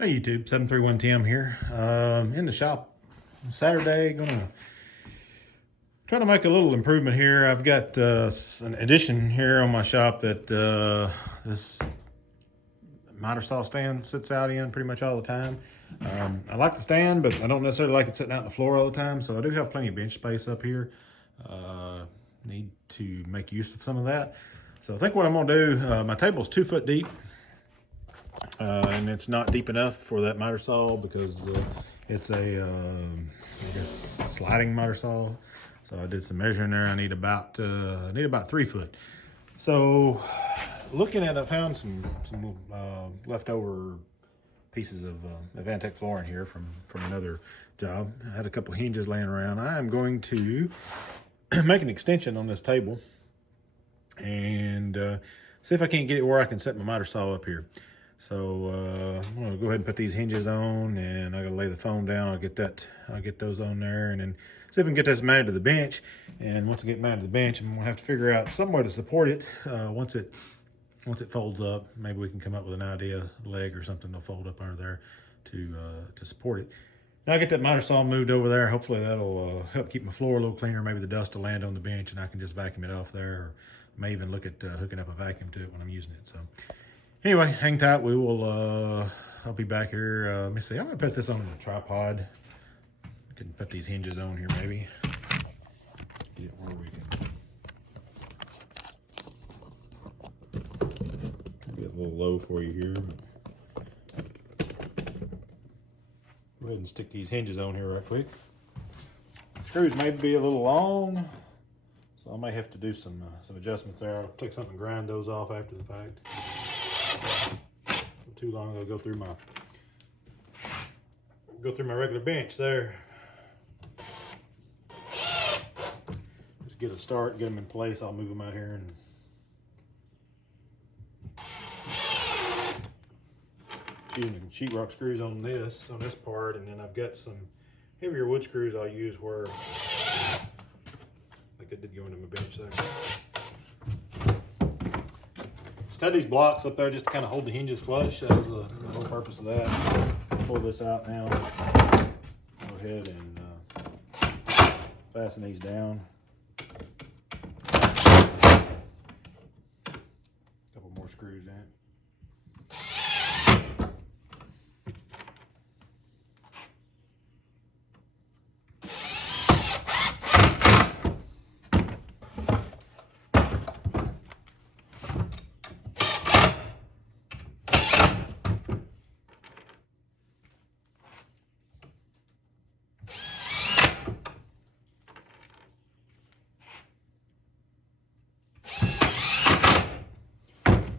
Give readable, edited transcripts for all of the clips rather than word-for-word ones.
Hey YouTube, 731 Tim here. In the shop Saturday, gonna try to make a little improvement here. I've got an addition here on my shop that this miter saw stand sits out in pretty much all the time. I like the stand, but I don't necessarily like it sitting out on the floor all the time. So I do have plenty of bench space up here. Need to make use of some of that. So I think what I'm gonna do, my table's 2 foot deep. And it's not deep enough for that miter saw because it's a I guess sliding miter saw. So I did some measuring there. I need about 3 foot. So looking at, I found some leftover pieces of Avantech flooring here from another job. I had a couple hinges laying around. I am going to make an extension on this table and see if I can't get it where I can set my miter saw up here. So I'm gonna go ahead and put these hinges on, and I gotta lay the foam down. I'll get those on there, and then see if I can get this mounted to the bench. And once I get mounted to the bench, I'm gonna have to figure out some way to support it. Once it folds up, maybe we can come up with an idea, leg or something to fold up under there to support it. Now I get that miter saw moved over there. Hopefully that'll help keep my floor a little cleaner. Maybe the dust will land on the bench, and I can just vacuum it off there, or may even look at hooking up a vacuum to it when I'm using it. So. Anyway, hang tight. We will, I'll be back here. Let me see. I'm going to put this on a tripod. I can put these hinges on here maybe. Get it where we can get a little low for you here. Go ahead and stick these hinges on here right quick. Screws may be a little long, so I may have to do some adjustments there. I'll take something and grind those off after the fact. Too long, I'll go through my regular bench there. Just get a start, get them in place. I'll move them out here and using sheetrock screws on this part, and then I've got some heavier wood screws I'll use where like I did go into my bench there. Had these blocks up there just to kind of hold the hinges flush. That was the whole purpose of that. Pull this out now. Go ahead and fasten these down. Couple more screws in.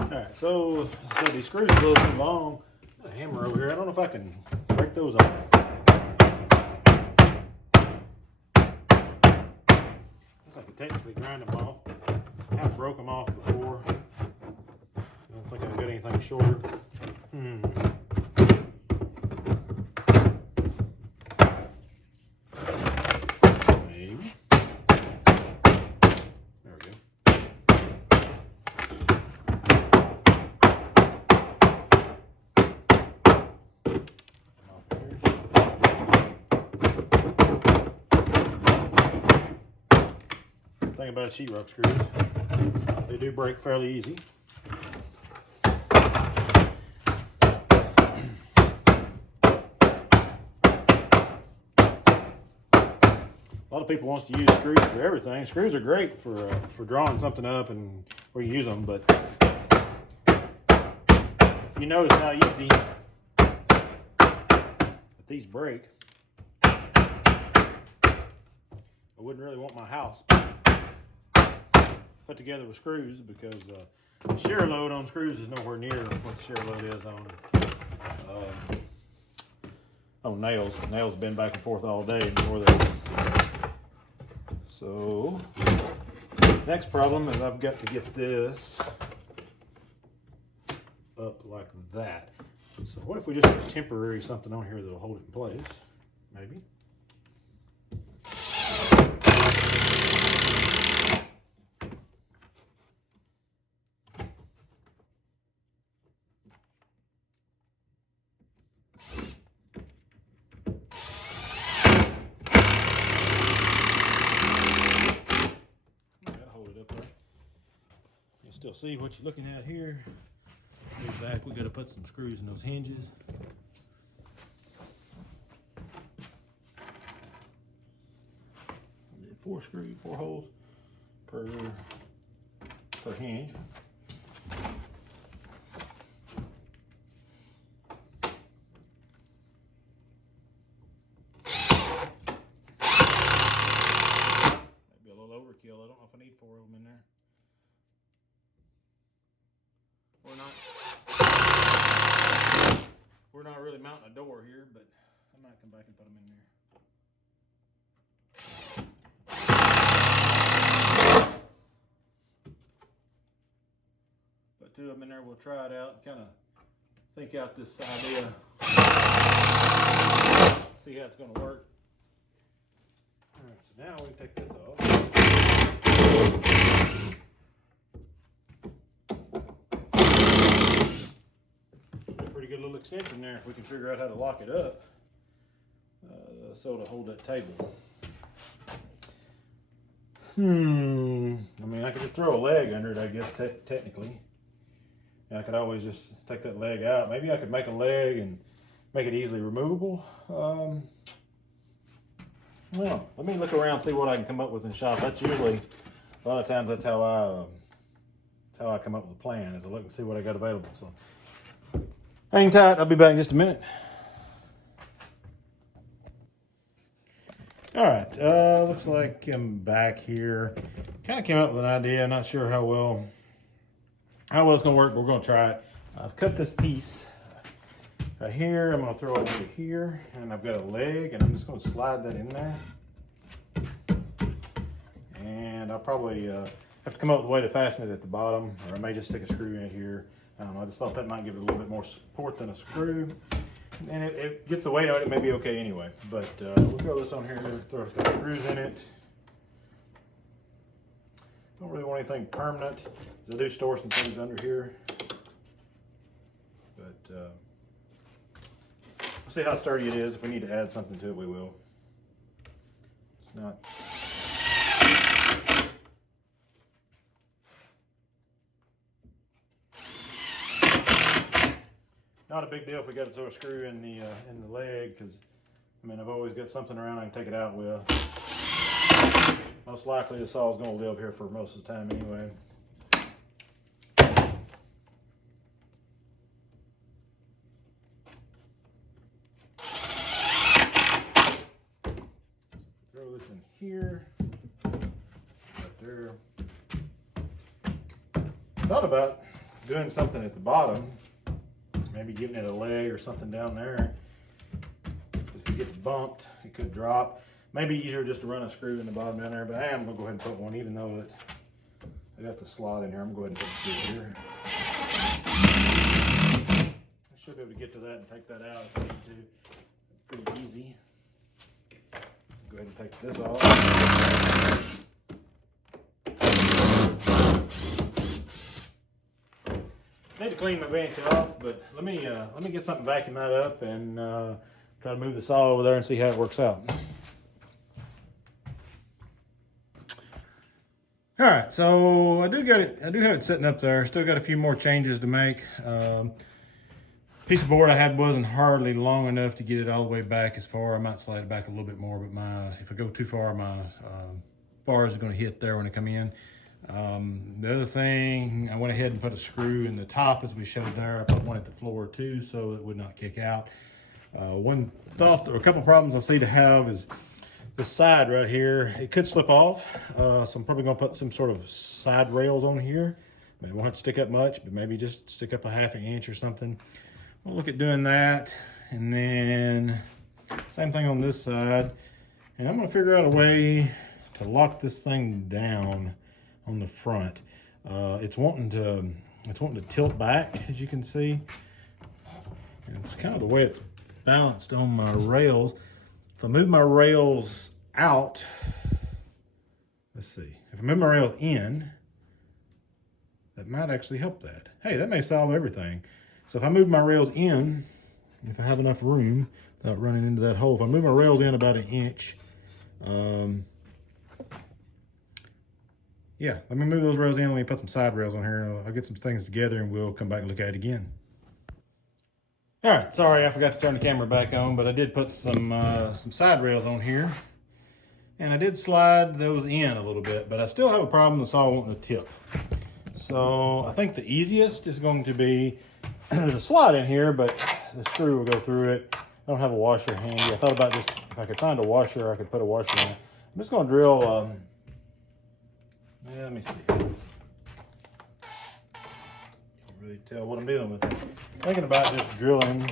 Alright, so these screws are a little too long. Got a hammer over here. I don't know if I can break those off. Guess I could technically grind them off. I have broke them off before. I don't think I've got anything shorter. Maybe. There we go. Thing about sheetrock screws, they do break fairly easy. A lot of people wants to use screws for everything. Screws are great for drawing something up and where you use them, but you notice how easy that these break. I wouldn't really want my house put together with screws because the shear load on screws is nowhere near what the shear load is on nails. Nails bend back and forth all day before they. So next problem is I've got to get this up like that. So what if we just put temporary something on here that'll hold it in place? Maybe. still see what you're looking at here. Move back, we gotta put some screws in those hinges. 4 screws, 4 holes per hinge. Maybe a little overkill. I don't know if I need 4 of them in there. We're not really mounting a door here, but I might come back and put them in there. Put 2 of them in there. We'll try it out and kind of think out this idea. See how it's going to work. All right, so now we can take this off. Pretty good little extension there if we can figure out how to lock it up so to hold that table. I mean, I could just throw a leg under it, I guess, technically. And I could always just take that leg out. Maybe I could make a leg and make it easily removable. Well, let me look around and see what I can come up with in the shop. That's usually, a lot of times, that's how I come up with a plan, is I look and see what I got available. So hang tight, I'll be back in just a minute. All right, looks like I'm back here. Kind of came up with an idea, not sure how well it's gonna work, but we're gonna try it. I've cut this piece right here, I'm gonna throw it over here, and I've got a leg, and I'm just gonna slide that in there. And I'll probably have to come up with a way to fasten it at the bottom, or I may just stick a screw in here. I don't know, I just thought that might give it a little bit more support than a screw. And it gets the weight on it, it may be okay anyway. But we'll throw this on here, throw the screws in it. Don't really want anything permanent. I do store some things under here. But we'll see how sturdy it is. If we need to add something to it, we will. It's not a big deal if we got to throw a screw in the leg, because I mean, I've always got something around I can take it out with. Most likely the saw is going to live here for most of the time anyway. Throw this in here, right there. Thought about doing something at the bottom. Maybe giving it a leg or something down there. If it gets bumped, it could drop. Maybe easier just to run a screw in the bottom down there, but I am gonna go ahead and put one, even though that I got the slot in here. I'm gonna go ahead and put the screw here. I should be able to get to that and take that out if I need to. Pretty easy. Go ahead and take this off. I need to clean my bench off, but let me get something vacuum that up and try to move the saw over there and see how it works out. All right, so I do have it sitting up there. Still got a few more changes to make. Piece of board I had wasn't hardly long enough to get it all the way back as far. I might slide it back a little bit more, but if I go too far, my bars are going to hit there when I come in. The other thing, I went ahead and put a screw in the top as we showed there. I put one at the floor too, so it would not kick out. One thought, or a couple problems I see to have is this side right here. It could slip off, so I'm probably gonna put some sort of side rails on here. Maybe won't have to stick up much, but maybe just stick up a ½ inch or something. We'll look at doing that, and then same thing on this side. And I'm gonna figure out a way to lock this thing down on the front. It's wanting to tilt back, as you can see. And it's kind of the way it's balanced on my rails. If I move my rails out, let's see. If I move my rails in, that might actually help that. Hey, that may solve everything. So if I move my rails in, if I have enough room without running into that hole, if I move my rails in about 1 inch, yeah, let me move those rails in. Let me put some side rails on here. I'll get some things together and we'll come back and look at it again. All right, sorry I forgot to turn the camera back on, but I did put some side rails on here. And I did slide those in a little bit, but I still have a problem with the saw wanting to tip. So I think the easiest is going to be, there's a slot in here, but the screw will go through it. I don't have a washer handy. I thought about just, if I could find a washer, I could put a washer in it. I'm just gonna drill, let me see. Can't really tell what I'm dealing with. Thinking about just drilling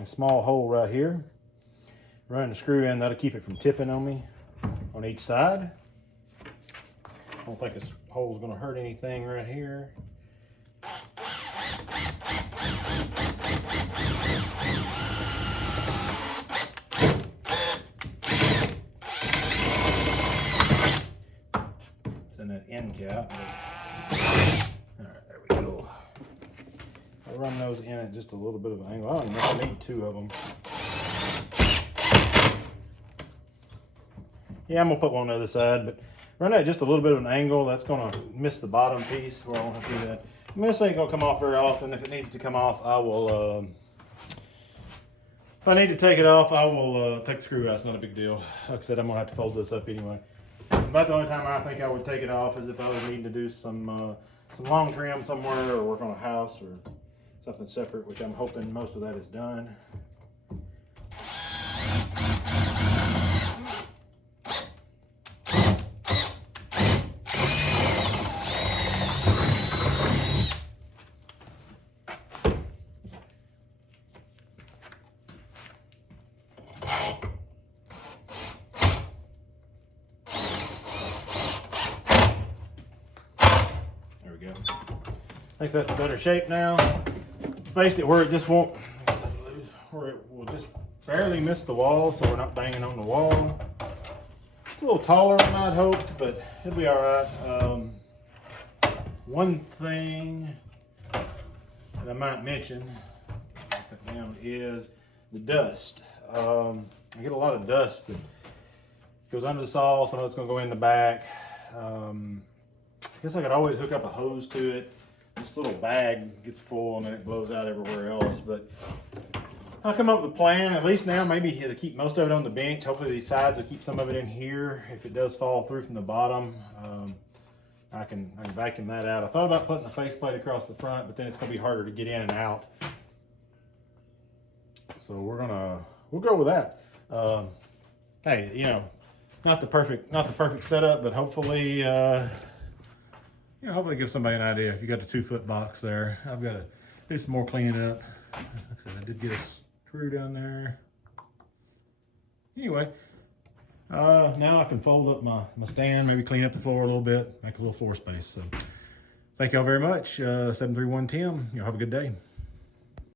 a small hole right here. Running the screw in, that'll keep it from tipping on me on each side. I don't think this hole's gonna hurt anything right here. It's in that end cap. All right, there we go. I'll run those in at just a little bit of an angle. I don't even know if I need two of them. Yeah, I'm gonna put one on the other side, but run at just a little bit of an angle. That's gonna miss the bottom piece where I won't have to do that. I mean, this ain't gonna come off very often. If it needs to come off, I will, if I need to take it off, I will take the screw out. It's not a big deal. Like I said, I'm gonna have to fold this up anyway. About the only time I think I would take it off is if I was needing to do some long trim somewhere or work on a house or something separate, which I'm hoping most of that is done. I think that's a better shape now. Spaced it where it just won't, where it will just barely miss the wall, so we're not banging on the wall. It's a little taller than I'd hoped, but it'll be all right. One thing that I might mention is the dust. I get a lot of dust that goes under the saw. Some of it's going to go in the back. I guess I could always hook up a hose to it. This little bag gets full and then it blows out everywhere else, but I'll come up with a plan. At least now, maybe to keep most of it on the bench. Hopefully these sides will keep some of it in here. If it does fall through from the bottom, I can vacuum that out. I thought about putting a faceplate across the front, but then it's gonna be harder to get in and out. So we'll go with that. Hey, you know, not the perfect setup, but hopefully, hopefully give somebody an idea. If you got the 2-foot box there, I've got to do some more cleaning up. Like I said, I did get a screw down there. Anyway, now I can fold up my stand, maybe clean up the floor a little bit, make a little floor space. So thank y'all very much. 731 Tim, y'all have a good day.